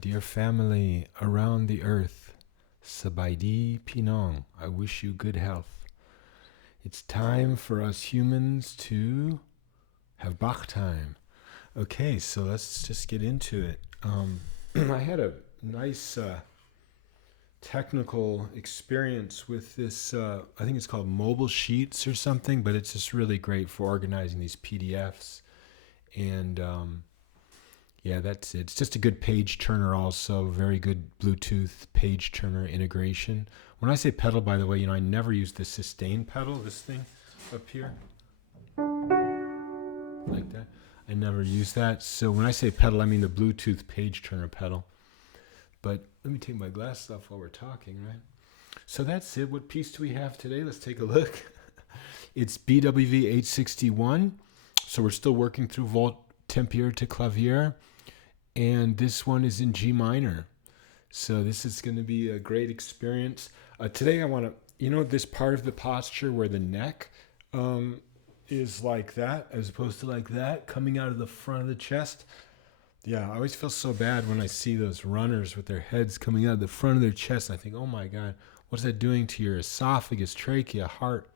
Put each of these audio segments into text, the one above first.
dear family around the earth. Sabaidi Pinong, I wish you good health. It's time for us humans to have Bach time. Okay, so let's just get into it. I had a nice technical experience with this, I think it's called Mobile Sheets or something, but it's just really great for organizing these PDFs. And yeah, that's it. It's just a good page turner also, very good Bluetooth page turner integration. When I say pedal, by the way, I never use the sustain pedal, this thing up here, like that. I never use that. So when I say pedal, I mean the Bluetooth page turner pedal. But let me take my glasses off while we're talking, right? So that's it. What piece do we have today? Let's take a look. It's BWV 861. So we're still working through Volt Tempier to Clavier. And this one is in G minor. So this is going to be a great experience. Today I want to, this part of the posture where the neck is like that, as opposed to like that, coming out of the front of the chest. Yeah, I always feel so bad when I see those runners with their heads coming out of the front of their chest. I think, oh my God, what's that doing to your esophagus, trachea, heart,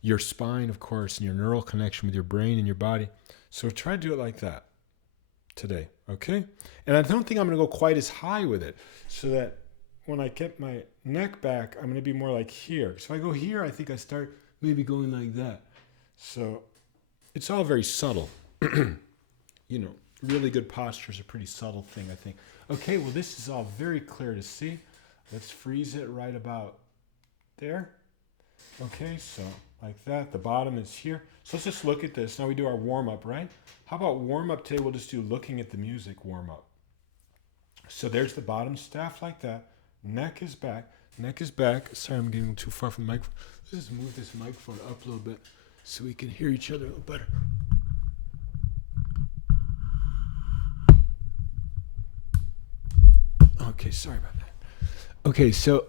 your spine, of course, and your neural connection with your brain and your body. So try to do it like that today, okay? And I don't think I'm going to go quite as high with it, so that when I get my neck back, I'm going to be more like here. So if I go here, I think I start maybe going like that. So it's all very subtle. Really good posture is a pretty subtle thing, I think. Okay, well, this is all very clear to see. Let's freeze it right about there. Okay, so like that. The bottom is here. So let's just look at this. Now we do our warm-up, right? How about warm-up today? We'll just do looking at the music warm-up. So there's the bottom staff like that. Neck is back. Neck is back. Sorry, I'm getting too far from the microphone. Let's just move this microphone up a little bit so we can hear each other a little better. Okay, sorry about that. Okay, so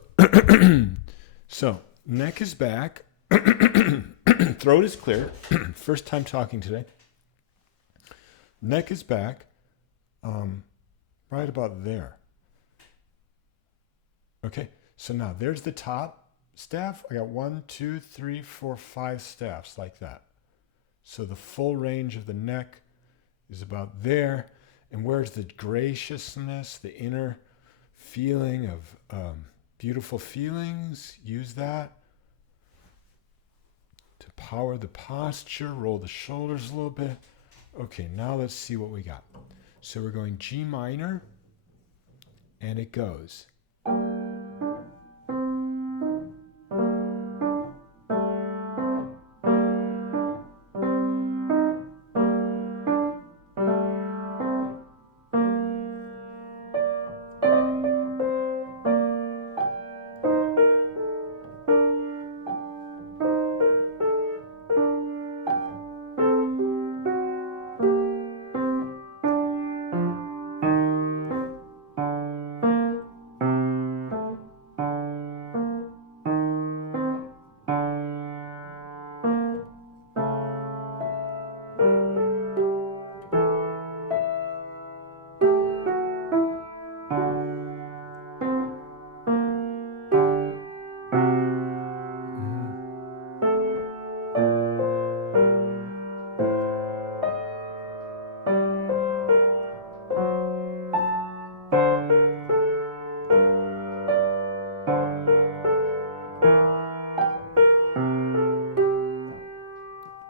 so neck is back. Throat is clear. First time talking today. Neck is back. Right about there. Okay, so now there's the top staff. I got 1, 2, 3, 4, 5 staffs like that. So the full range of the neck is about there. And where's the graciousness, the inner feeling of beautiful feelings? Use that to power the posture. Roll the shoulders a little bit. Okay, now let's see what we got. So we're going G minor, and it goes.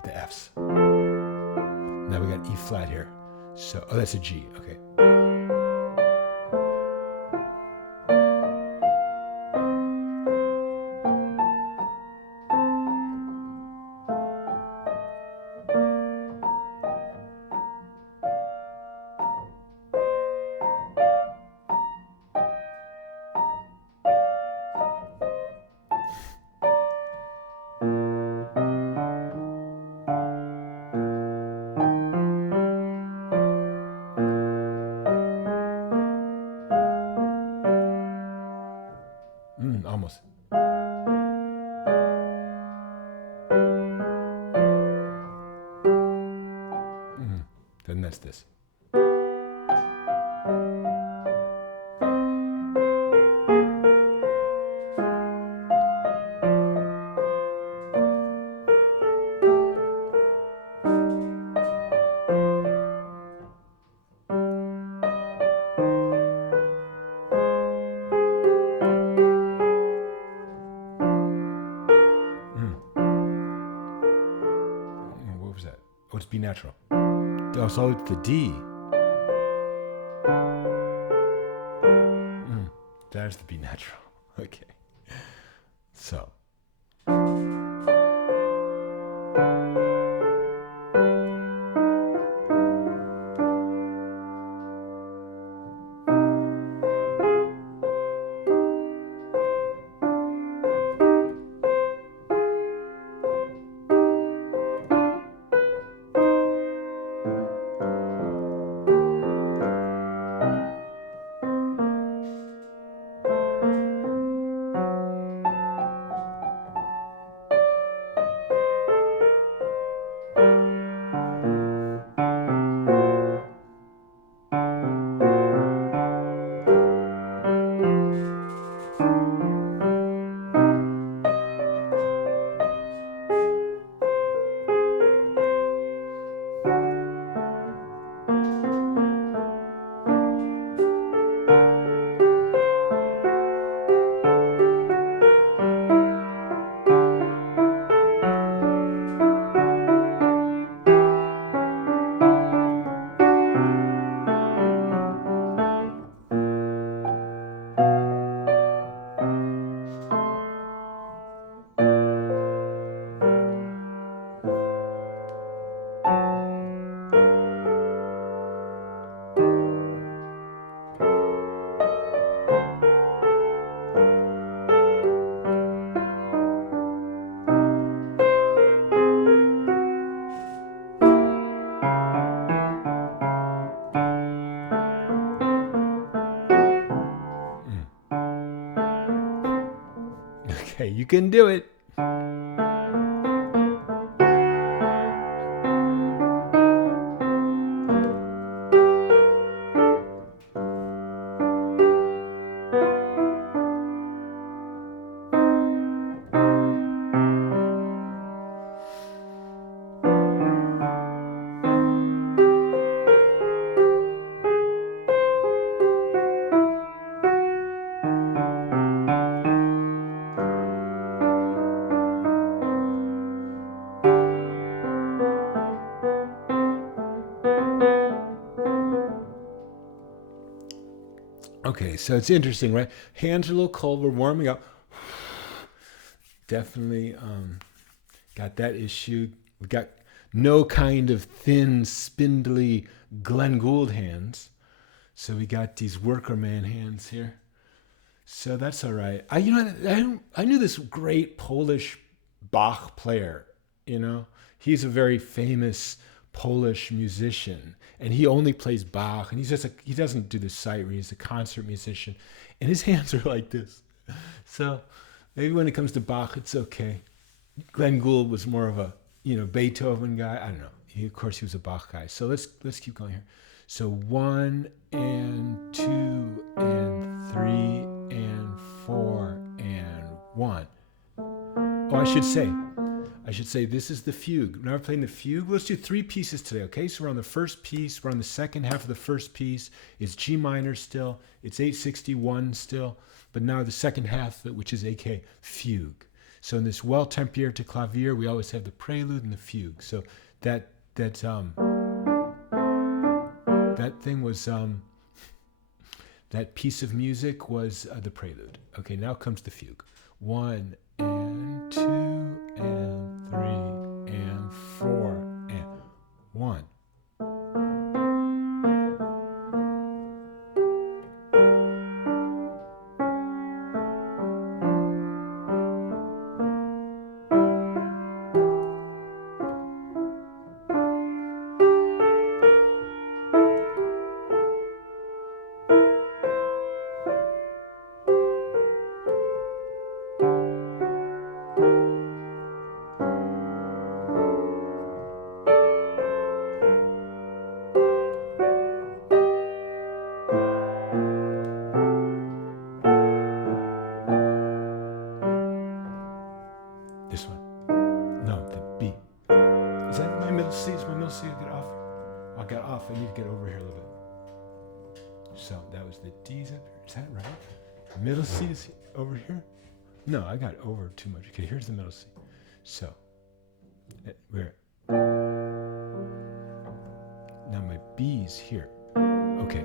The Fs. Now we got E flat here. So, that's a G. Okay. Almost. Then that's this. natural. Oh, so it's the D. There's the B natural. Okay. So. Okay, you can do it. Okay, so it's interesting, right? Hands are a little cold. We're warming up. Definitely got that issue. We got no kind of thin, spindly Glenn Gould hands. So we got these worker man hands here. So that's all right. I knew this great Polish Bach player. He's a very famous Polish musician, and he only plays Bach, and he doesn't do the sight read. He's a concert musician, and his hands are like this. So maybe when it comes to Bach, it's okay. Glenn Gould was more of a Beethoven guy. I don't know. Of course, he was a Bach guy. So let's keep going here. So 1 and 2 and 3 and 4 and 1. Oh, I should say this is the fugue. Now we're playing the fugue. Let's do 3 pieces today, okay? So we're on the first piece. We're on the second half of the first piece. It's G minor still. It's 861 still. But now the second half, which is aka fugue. So in this well-tempierte clavier, we always have the prelude and the fugue. So that thing was that piece of music was the prelude. Okay, now comes the fugue. 1 and 2 and 3 and 4 and 1. This one. No, the B. Is that my middle C? Is my middle C? I'll get off. I need to get over here a little bit. So that was the D's up here. Is that right? Middle C is over here? No, I got over too much. Okay, here's the middle C. So, we're B's here. Okay.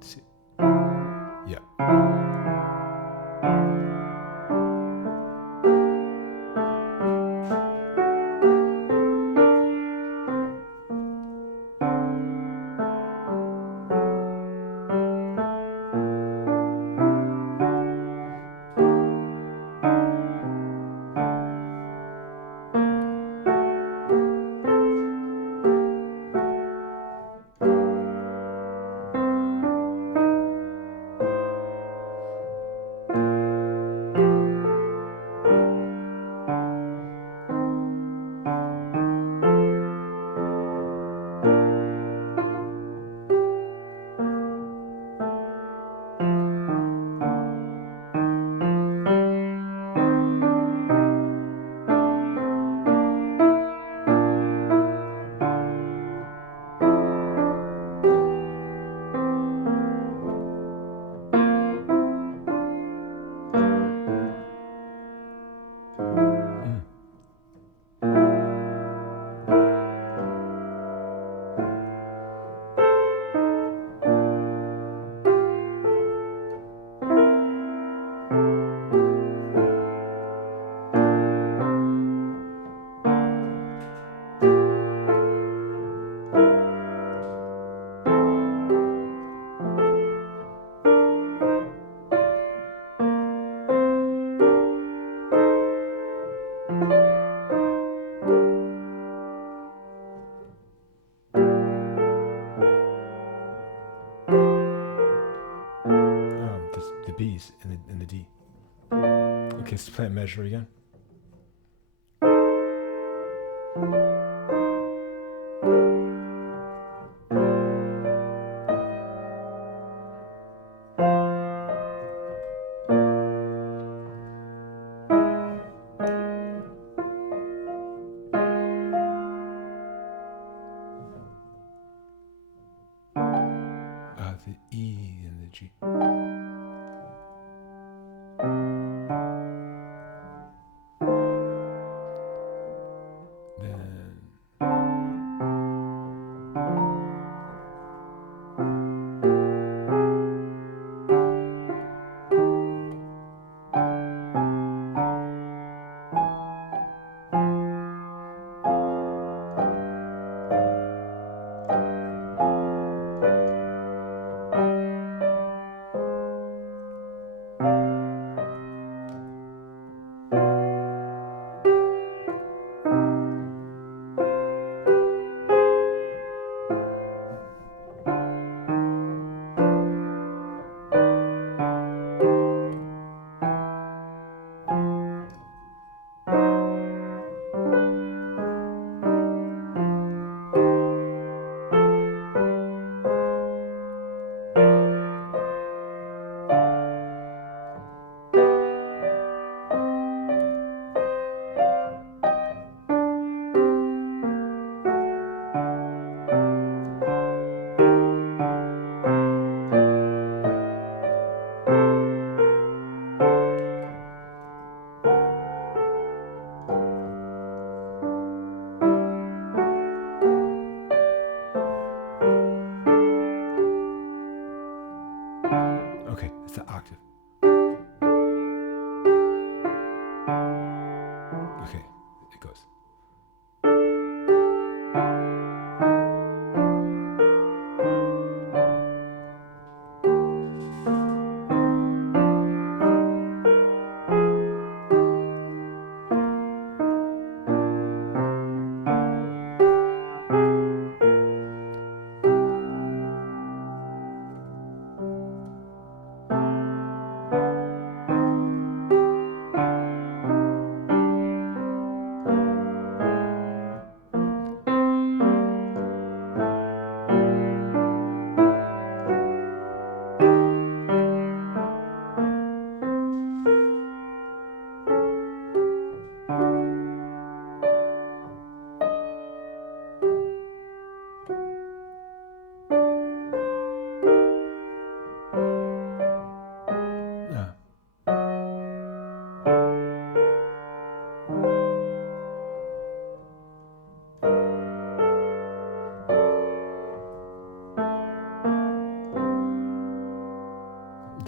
See. Yeah. The B's and the D. Okay, let's play that measure again. The E and the G.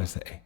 That's the A.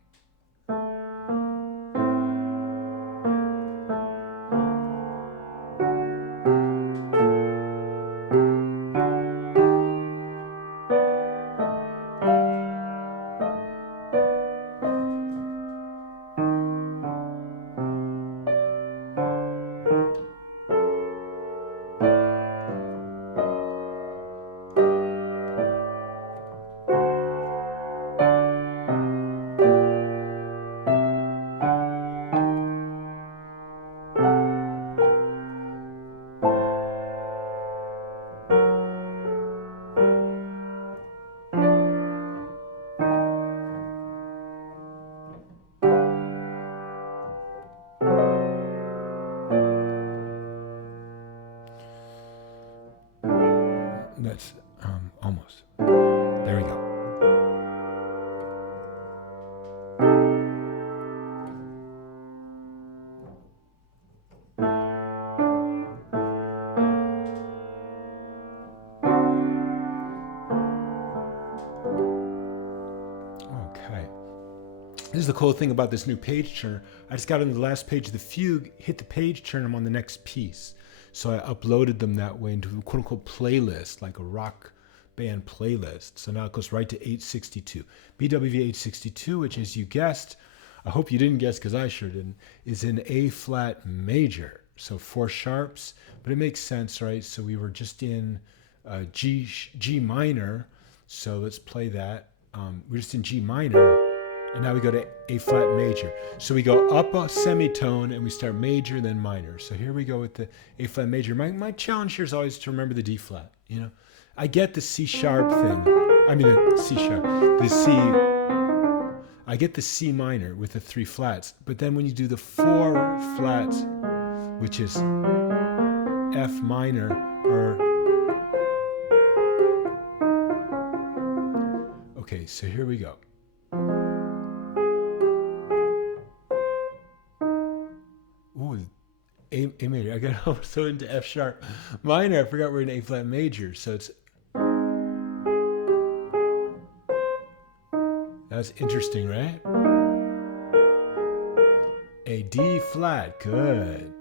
That's almost. There we go. Okay. This is the cool thing about this new page turner. I just got on the last page of the fugue, hit the page turner, I'm on the next piece. So I uploaded them that way into a quote-unquote playlist, like a rock band playlist. So now it goes right to 862. BWV 862, which, as you guessed, I hope you didn't guess because I sure didn't, is in A flat major. So 4 sharps, but it makes sense, right? So we were just in G minor. So let's play that. We're just in G minor. And now we go to A flat major. So we go up a semitone and we start major, then minor. So here we go with the A flat major. My challenge here is always to remember the D flat. You know, I get the C sharp thing. I mean the C sharp. The C. I get the C minor with the 3 flats. But then when you do the 4 flats, which is F minor or. Okay, so here we go. A major. I got so into F sharp minor. I forgot we're in A flat major. So it's. That's interesting, right? A D flat. Good.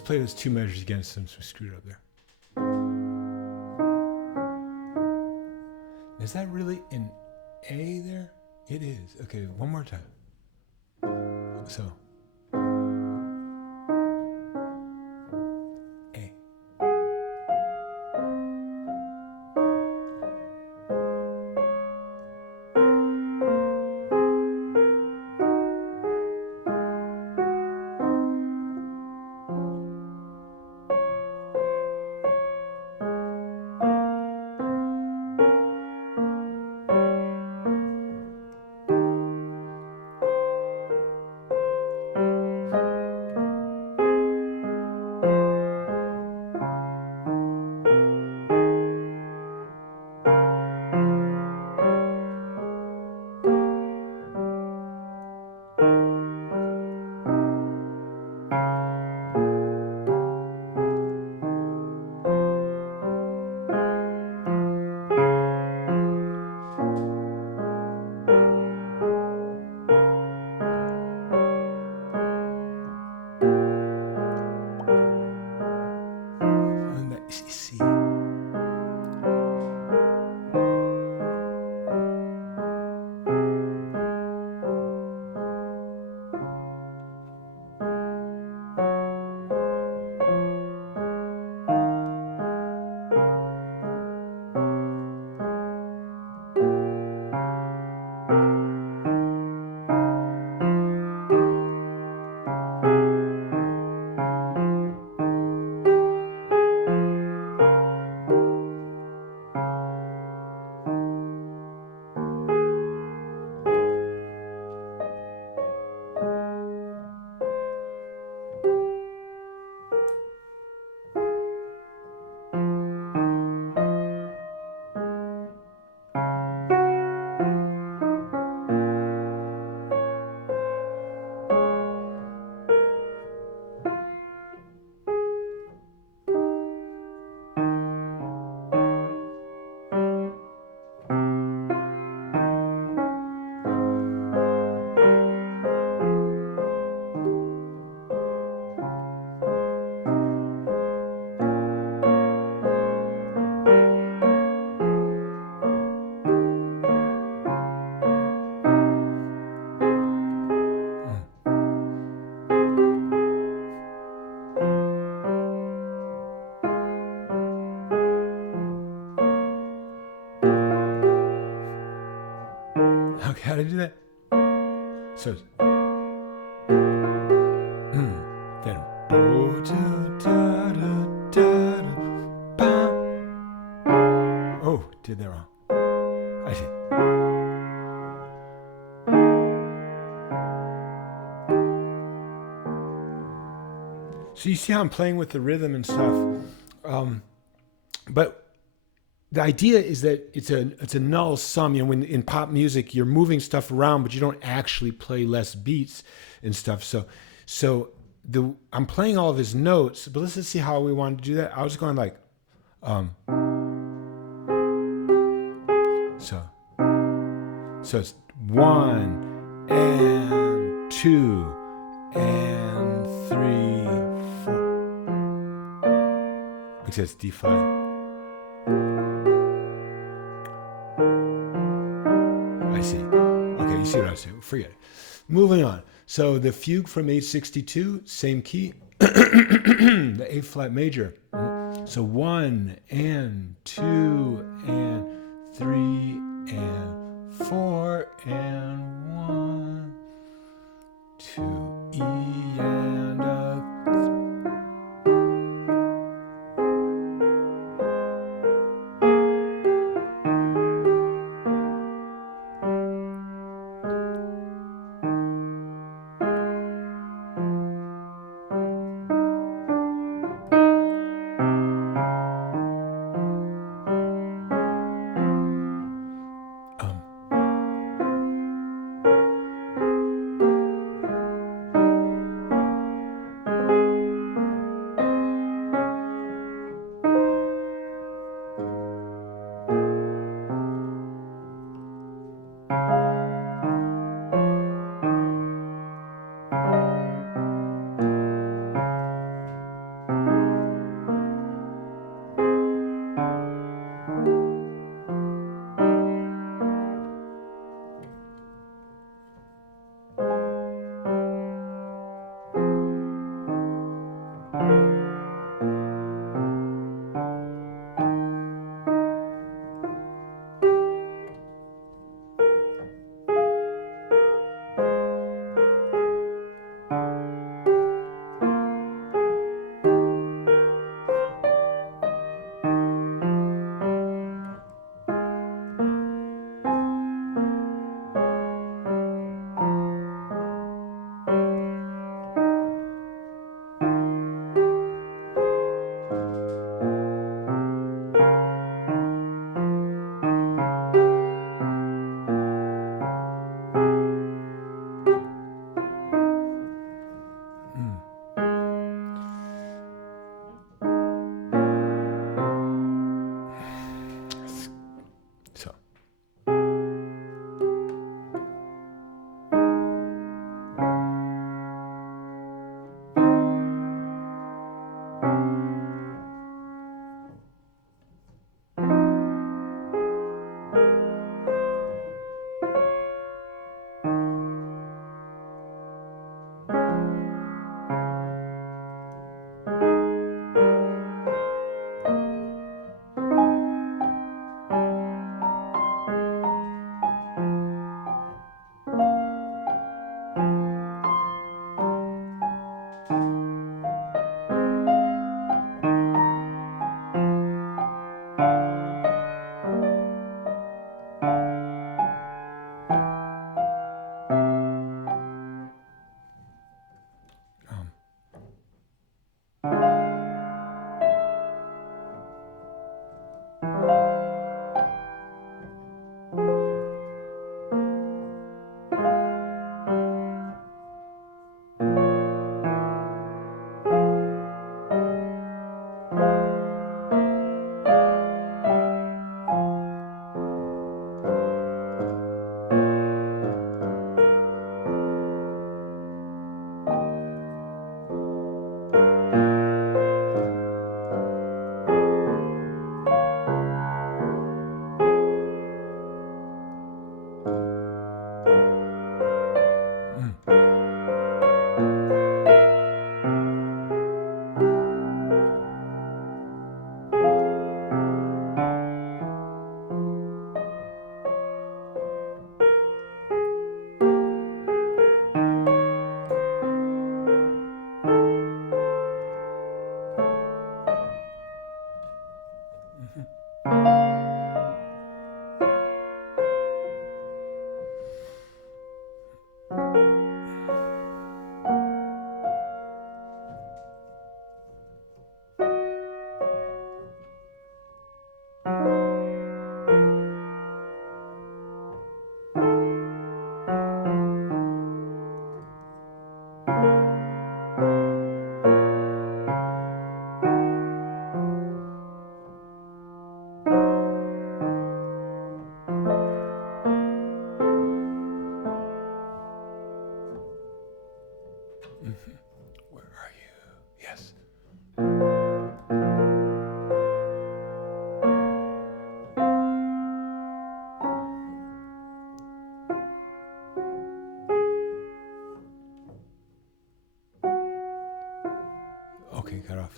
let's play those two measures again since we screwed up there. Is that really an A there? It is. Okay, one more time. So. A. C. Okay, how to do that? So, then, oh, did that wrong. I see. So you see how I'm playing with the rhythm and stuff, but the idea is that it's a null sum. You know, when in pop music you're moving stuff around, but you don't actually play less beats and stuff. So I'm playing all of his notes, but let's just see how we want to do that. I was going like, so it's 1 and 2 and 3, 4. Except it's D5. I see. Okay, you see what I was saying. Forget it. Moving on. So the fugue from 862, same key, the A flat major. So 1 and 2 and 3 and 4 and 1, 2, E and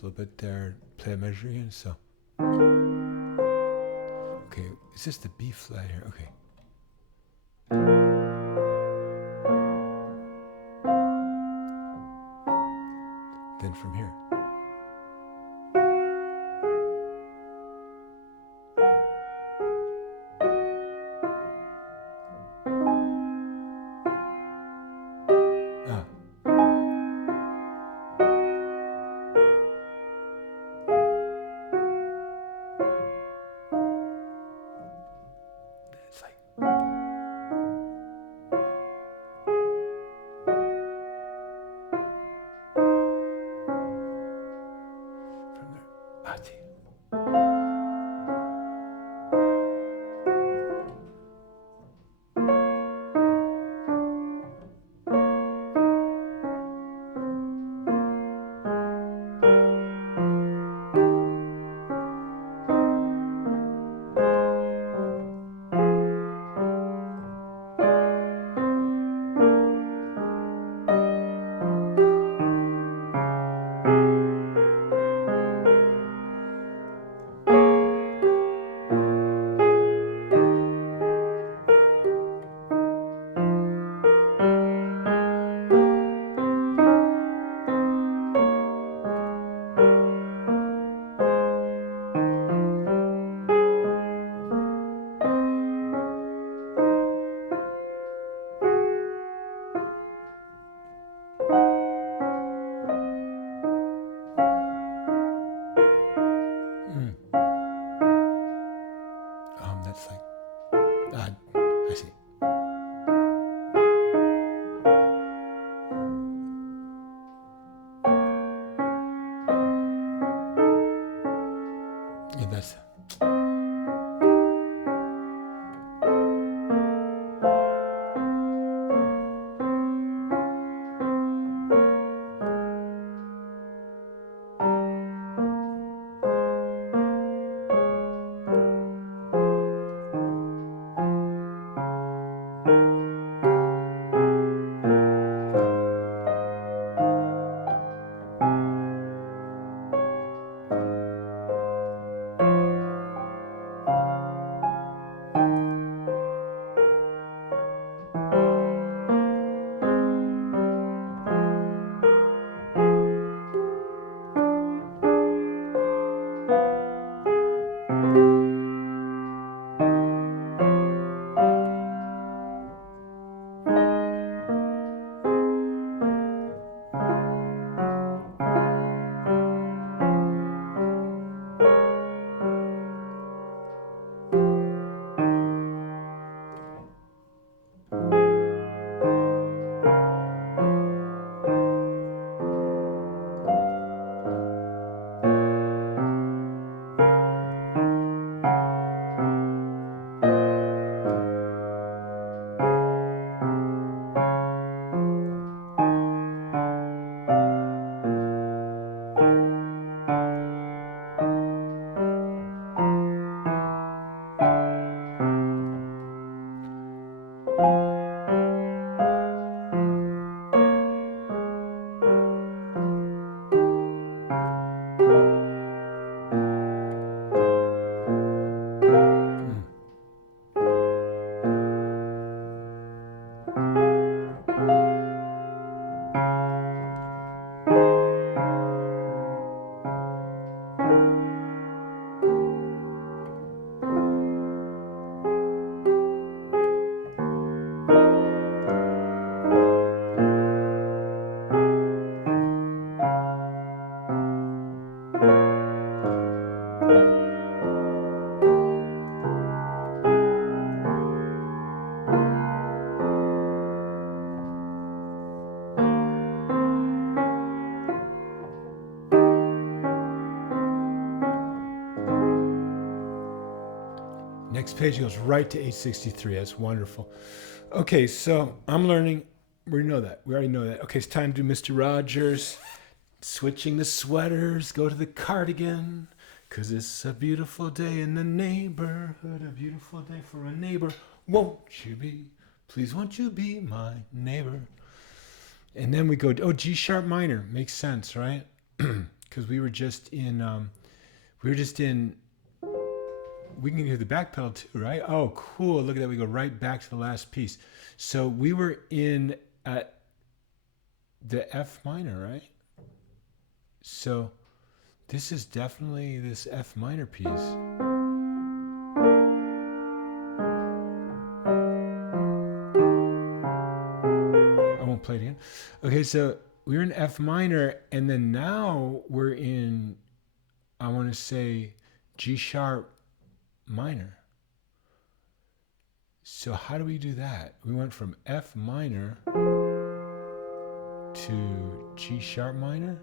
a little bit there. Play a measure again. So, okay, is this the B flat here? Okay. Then from here. Ah. It's like from there. Ah, see. That's like, I see. Yeah, that's. Next page goes right to 863. That's wonderful. Okay, so I'm learning. We know that. We already know that. Okay, it's time to do Mr. Rogers. Switching the sweaters. Go to the cardigan. 'Cause it's a beautiful day in the neighborhood. A beautiful day for a neighbor. Won't you be? Please won't you be my neighbor? And then we go, oh, G sharp minor. Makes sense, right? because we were just in. We can hear the back pedal too, right? Oh, cool! Look at that. We go right back to the last piece. So we were in the F minor, right? So this is definitely this F minor piece. I won't play it again. Okay, so we're in F minor, and then now we're in, I want to say, G sharp minor. So how do we do that? We went from F minor to G sharp minor?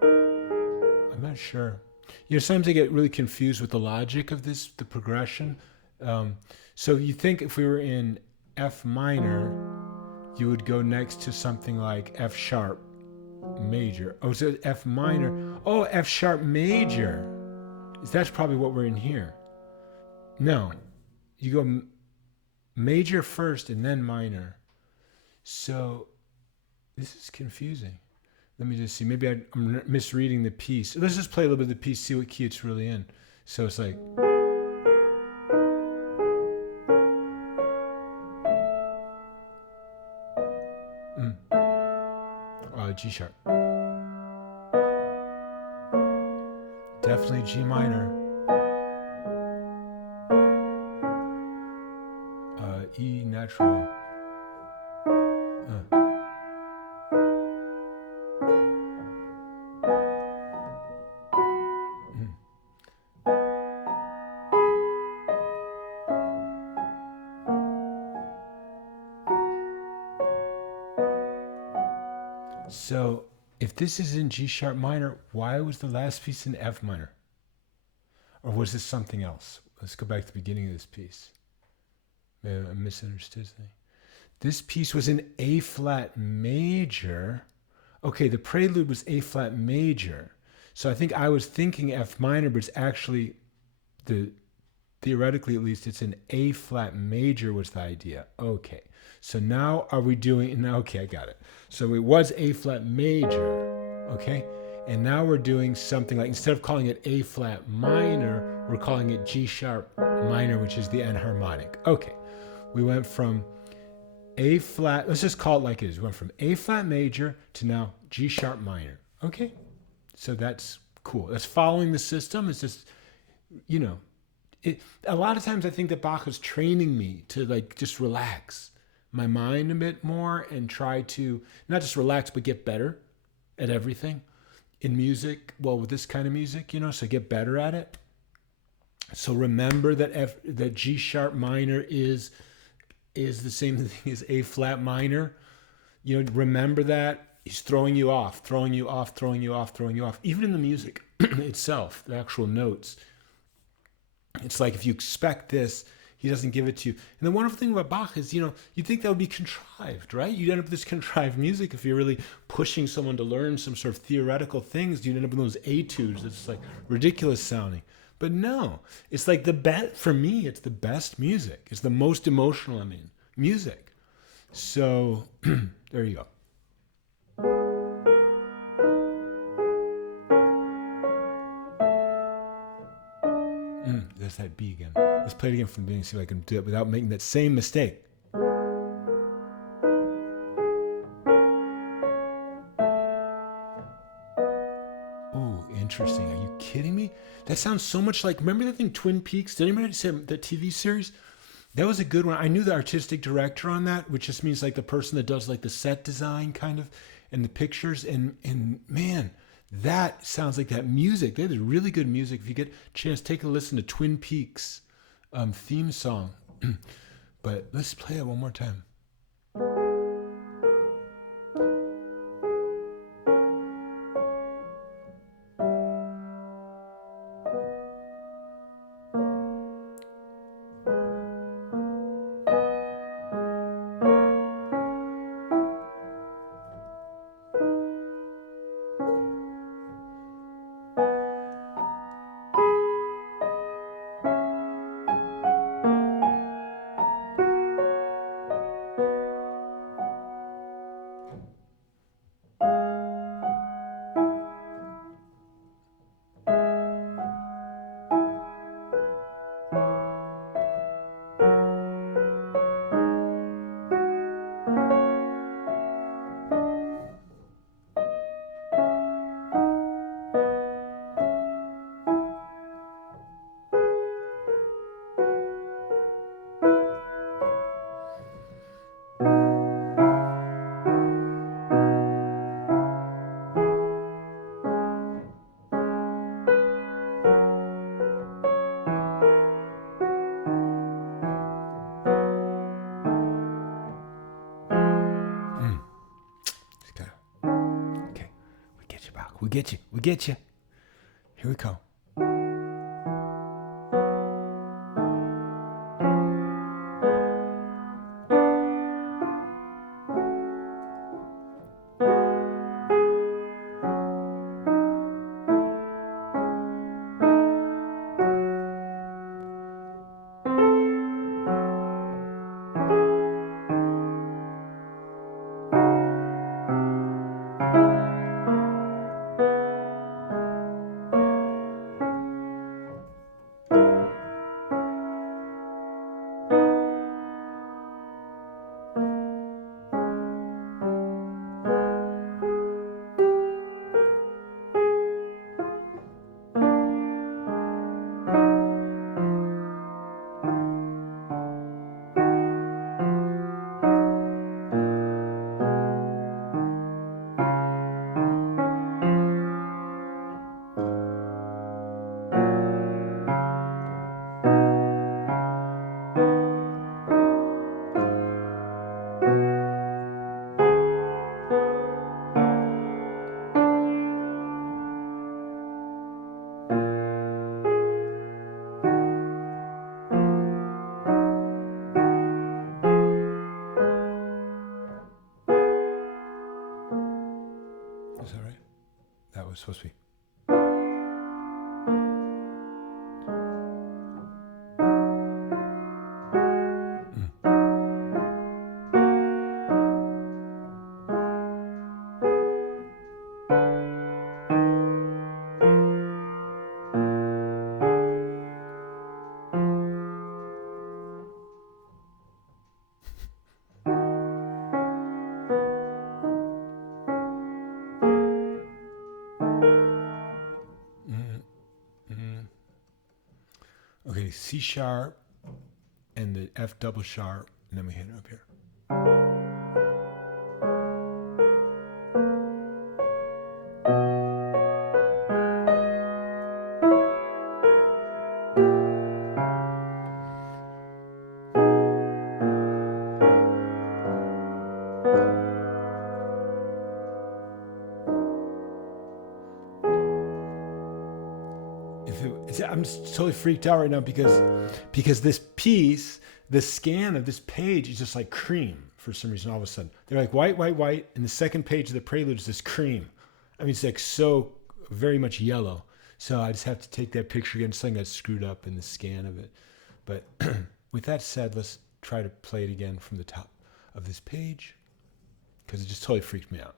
I'm not sure. You know, sometimes I get really confused with the logic of this, the progression. So you think if we were in F minor, you would go next to something like F sharp major. Oh, so F minor. Oh, F sharp major. That's probably what we're in here. No, you go major first and then minor. So this is confusing. Let me just see. Maybe I'm misreading the piece. Let's just play a little bit of the piece, see what key it's really in. So it's like. G sharp. Definitely G minor. E natural. So if this is in G sharp minor, why was the last piece in F minor? Or was this something else? Let's go back to the beginning of this piece. Maybe I misunderstood something. This piece was in A flat major. Okay, the prelude was A flat major. So I think I was thinking F minor, but it's actually, theoretically at least, it's an A flat major was the idea. Okay, so now are we doing, okay, I got it. So it was A flat major, okay? And now we're doing something like, instead of calling it A flat minor, we're calling it G sharp minor, which is the enharmonic. Okay, we went from A flat, let's just call it like it is. We went from A flat major to now G sharp minor. Okay, so that's cool. That's following the system. It's just, you know, a lot of times I think that Bach was training me to like just relax my mind a bit more and try to not just relax, but get better at everything in music. Well, with this kind of music, you know, so get better at it. So remember that that G sharp minor is the same thing as A flat minor. You know, remember that. He's throwing you off, throwing you off, throwing you off, throwing you off. Even in the music itself, the actual notes. It's like if you expect this, he doesn't give it to you. And the wonderful thing about Bach is, you know, you'd think that would be contrived, right? You'd end up with this contrived music if you're really pushing someone to learn some sort of theoretical things. You'd end up with those etudes that's like ridiculous sounding. But no, it's like for me, it's the best music. It's the most emotional, music. So there you go. There's that B again. Let's play it again from the beginning, see if I can do it without making that same mistake. Ooh, interesting. Are you kidding me? That sounds so much like, remember that thing Twin Peaks? Did anybody see that TV series? That was a good one. I knew the artistic director on that, which just means like the person that does like the set design kind of and the pictures. And man, that sounds like that music. That is really good music. If you get a chance, take a listen to Twin Peaks theme song. But let's play it one more time. We get you. We get you. Here we go. Is that right? That was supposed to be. Okay, C sharp and the F double sharp, and then we hit it up here. I'm just totally freaked out right now because this piece, the scan of this page is just like cream for some reason all of a sudden. They're like white, white, white, and the second page of the prelude is this cream. I mean, it's like so very much yellow. So I just have to take that picture again. Something got screwed up in the scan of it. But with that said, let's try to play it again from the top of this page because it just totally freaked me out.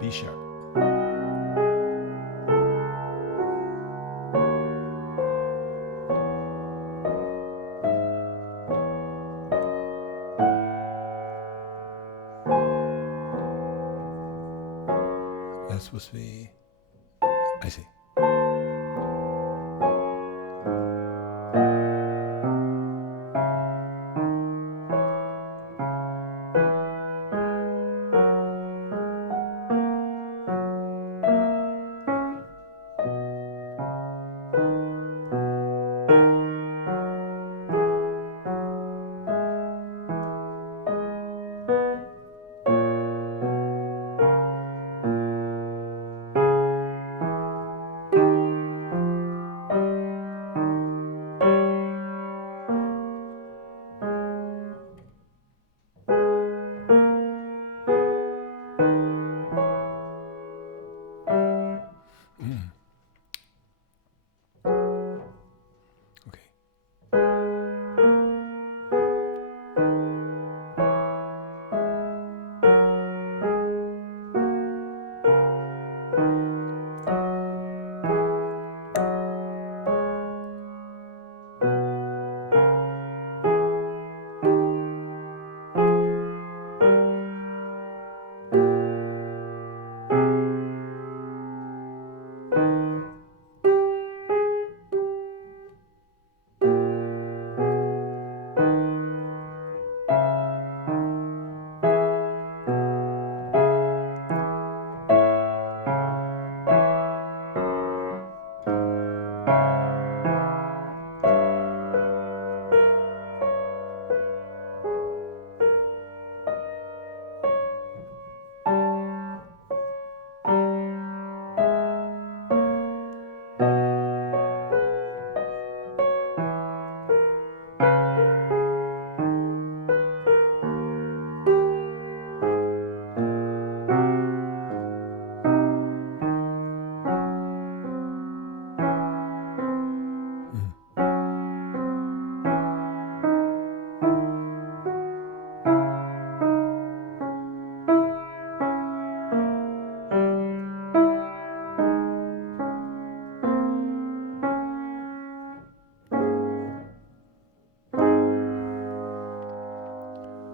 B sharp. That's supposed to be, I see.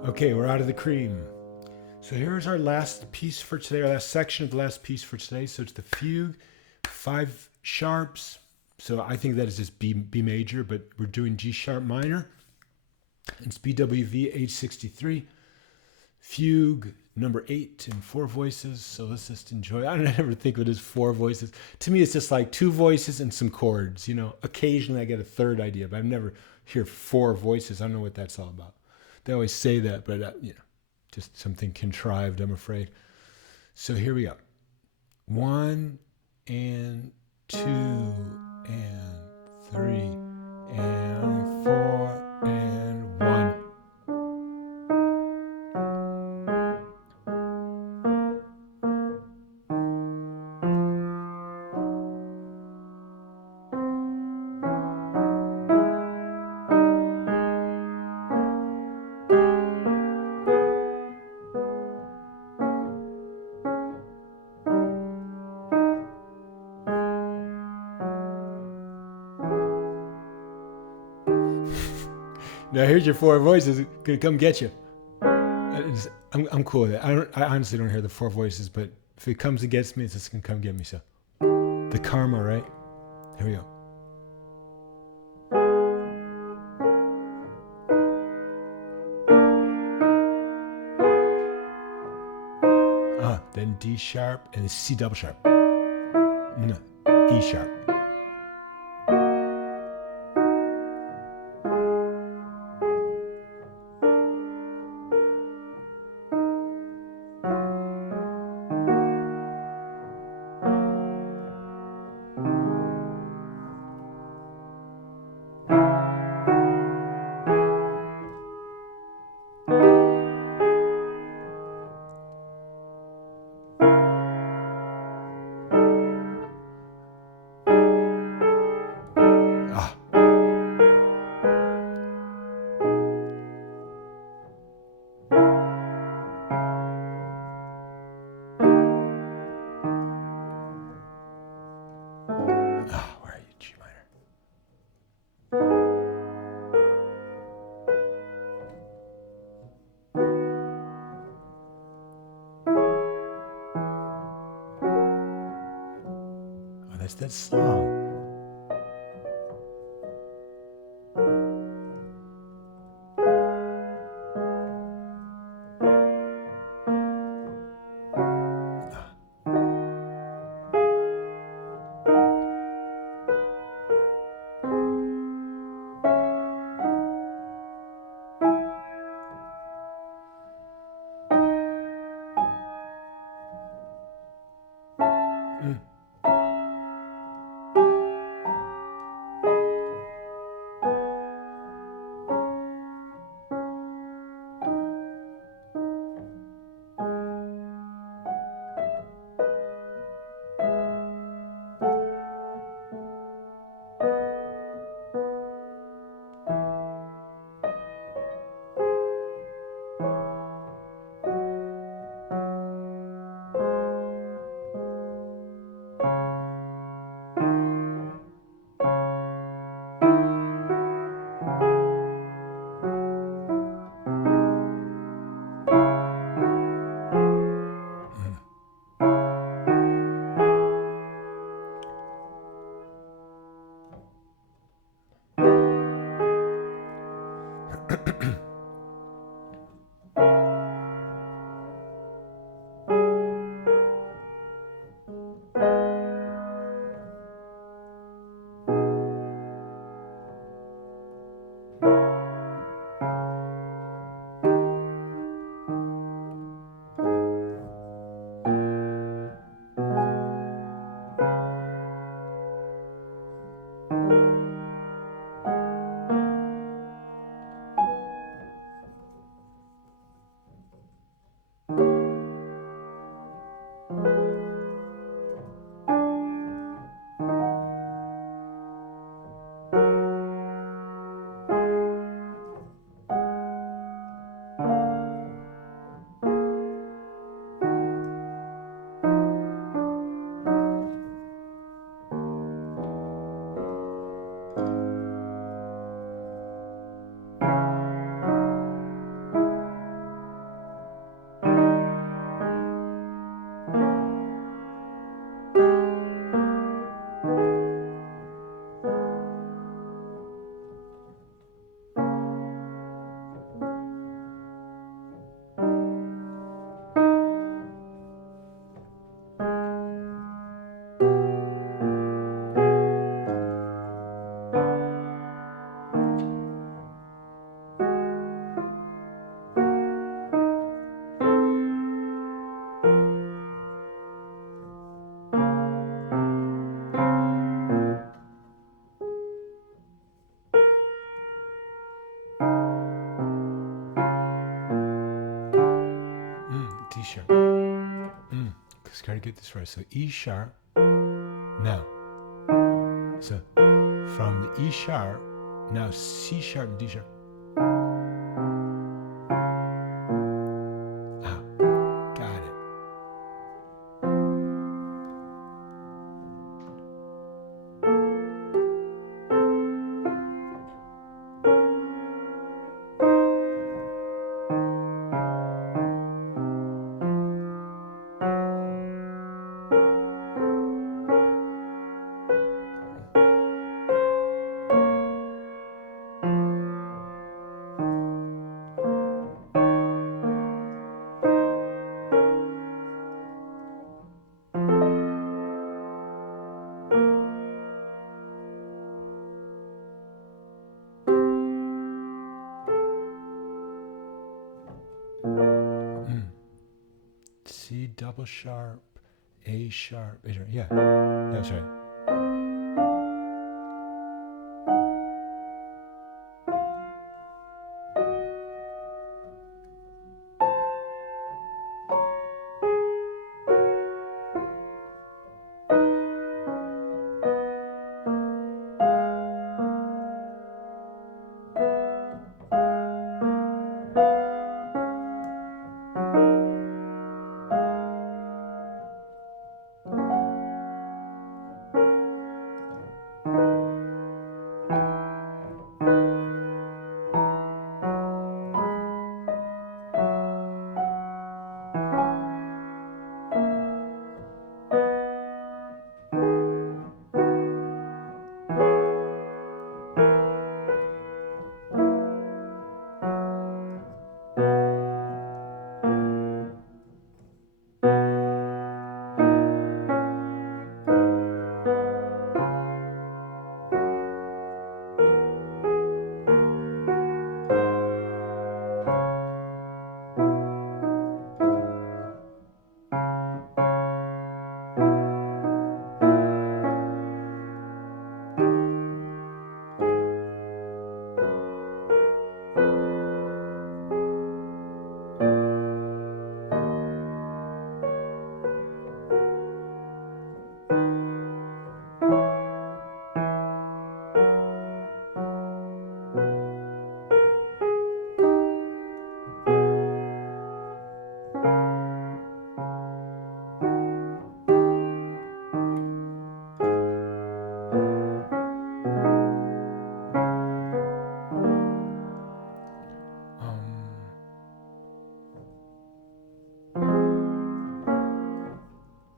Okay, we're out of the cream. So here's our last piece for today, our last section of the last piece for today. So it's the fugue, 5 sharps. So I think that is just B major, but we're doing G sharp minor. It's BWV 863. Fugue number 8 in 4 voices. So let's just enjoy. I don't ever think of it as 4 voices. To me, it's just like 2 voices and some chords. You know, occasionally I get a third idea, but I've never hear 4 voices. I don't know what that's all about. They always say that, but you know, just something contrived, I'm afraid. So here we go. 1 and 2 and 3 and 4 and 1. Now here's your 4 voices. Gonna come get you. I'm cool with it. I honestly don't hear the 4 voices, but if it comes and gets me, it's just gonna come get me. So the karma, right? Here we go. Then D sharp and C double sharp. No, E sharp. Where are you, G minor? Oh, that's that song. sharp. Let's try to get this right. So E sharp. Now. So from the E sharp, now C sharp and D sharp. Got it. C double sharp, A sharp, A sharp. Yeah, that's right.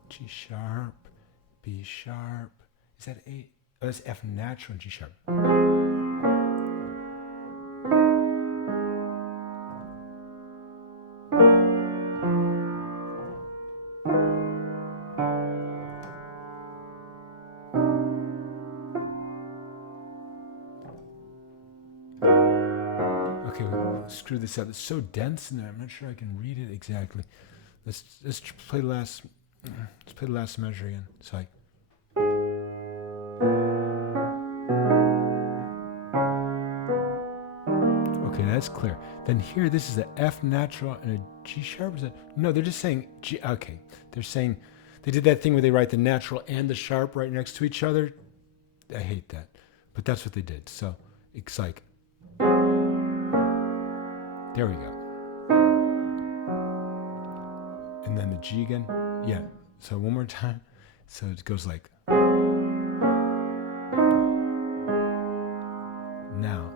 G sharp, B sharp. Is that A? Oh, that's F natural and G sharp. Okay, we'll screw this up. It's so dense in there. I'm not sure I can read it exactly. Let's play the last. Let's play the last measure again. It's like. Okay, that's clear. Then here, this is a F natural and a G sharp. Is that? No, they're just saying G. Okay, they're saying they did that thing where they write the natural and the sharp right next to each other. I hate that, but that's what they did. So it's like. There we go. And then the G again. Yeah. So one more time. So it goes like. Now.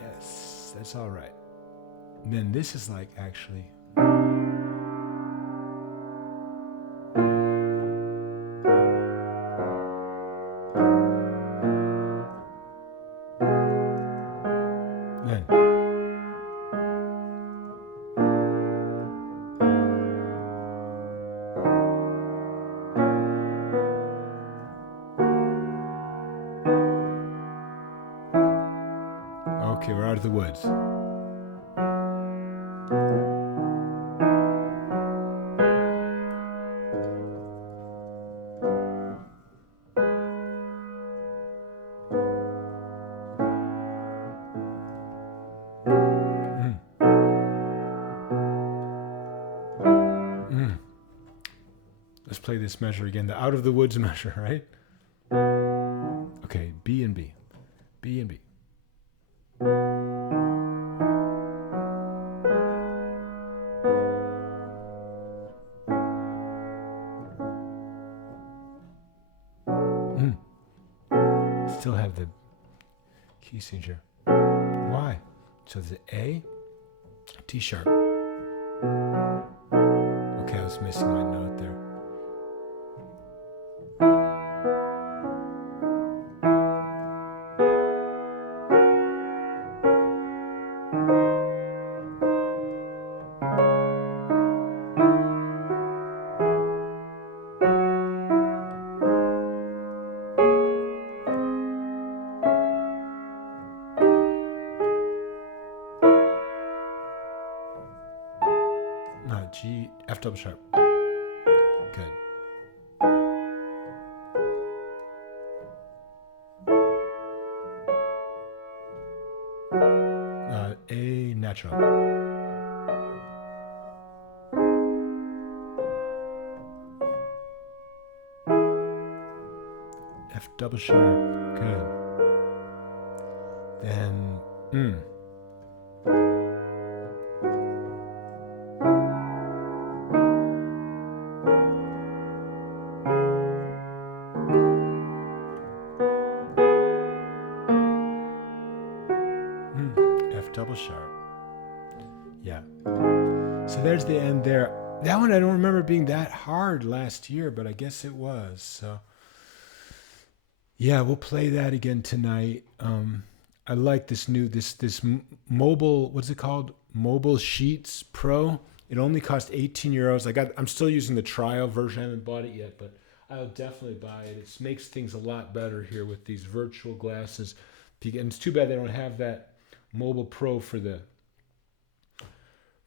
Yes, that's all right. And then this is like actually. Then. Okay, we're out of the woods. play this measure again, the out of the woods measure, right? Okay, B and B. B and B. Still have the key signature. Why? So the A, D sharp. Okay, I was missing my note there. G, F double sharp. Good. A natural. F double sharp. Good. Then F double sharp. Yeah. So there's the end there. That one I don't remember being that hard last year, but I guess it was. So yeah, we'll play that again tonight. I like this new this mobile, what's it called? Mobile Sheets Pro. It only cost 18 euros. I'm still using the trial version. I haven't bought it yet, but I'll definitely buy it. It makes things a lot better here with these virtual glasses. And it's too bad they don't have that Mobile Pro for the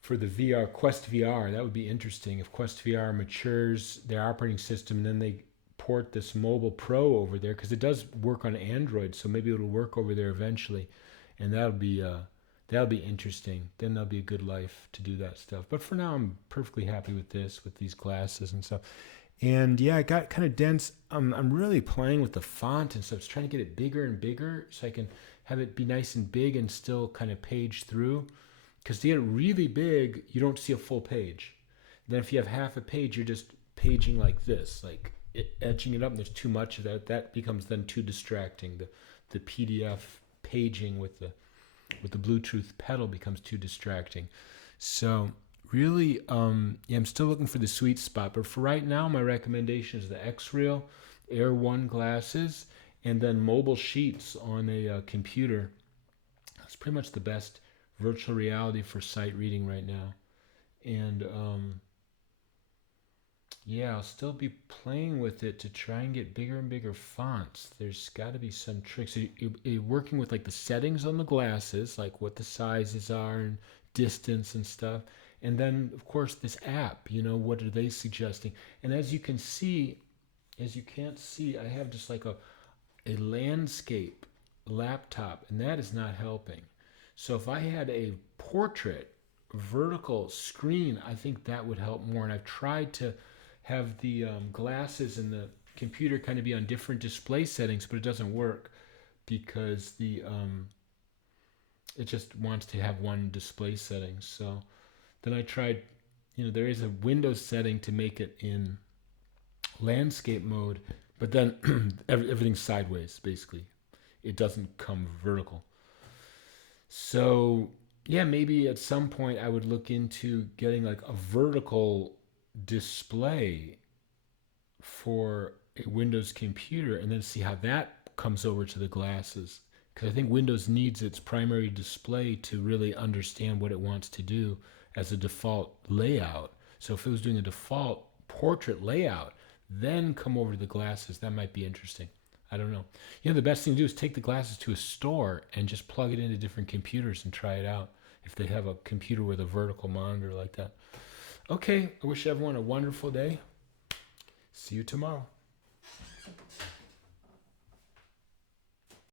VR, Quest VR. That would be interesting if Quest VR matures their operating system, and then they port this Mobile Pro over there, because it does work on Android, so maybe it'll work over there eventually, and that'll be interesting. Then that'll be a good life to do that stuff. But for now, I'm perfectly happy with these glasses and stuff. And yeah, it got kind of dense. I'm really playing with the font and stuff. It's trying to get it bigger and bigger so I can have it be nice and big and still kind of page through. Because to get it really big, you don't see a full page. Then if you have half a page, you're just paging like this, like etching it up, and there's too much of that. That becomes then too distracting. The PDF paging with the Bluetooth pedal becomes too distracting. So really, I'm still looking for the sweet spot. But for right now, my recommendation is the X-Real Air 1 glasses, and then mobile sheets on a computer. That's pretty much the best virtual reality for sight reading right now. And I'll still be playing with it to try and get bigger and bigger fonts. There's got to be some tricks. So you're working with like the settings on the glasses, like what the sizes are and distance and stuff. And then, of course, this app, what are they suggesting? And as you can't see, I have just like a landscape laptop, and that is not helping. So if I had a portrait vertical screen, I think that would help more. And I've tried to have the glasses and the computer kind of be on different display settings, but it doesn't work because it just wants to have one display setting. So then I tried, there is a Windows setting to make it in landscape mode, but then everything's sideways, basically. It doesn't come vertical. So yeah, maybe at some point I would look into getting like a vertical display for a Windows computer and then see how that comes over to the glasses. Because I think Windows needs its primary display to really understand what it wants to do as a default layout. So if it was doing a default portrait layout, then come over to the glasses, that might be interesting. I don't know. The best thing to do is take the glasses to a store and just plug it into different computers and try it out if they have a computer with a vertical monitor like that. Okay, I wish everyone a wonderful day. See you tomorrow.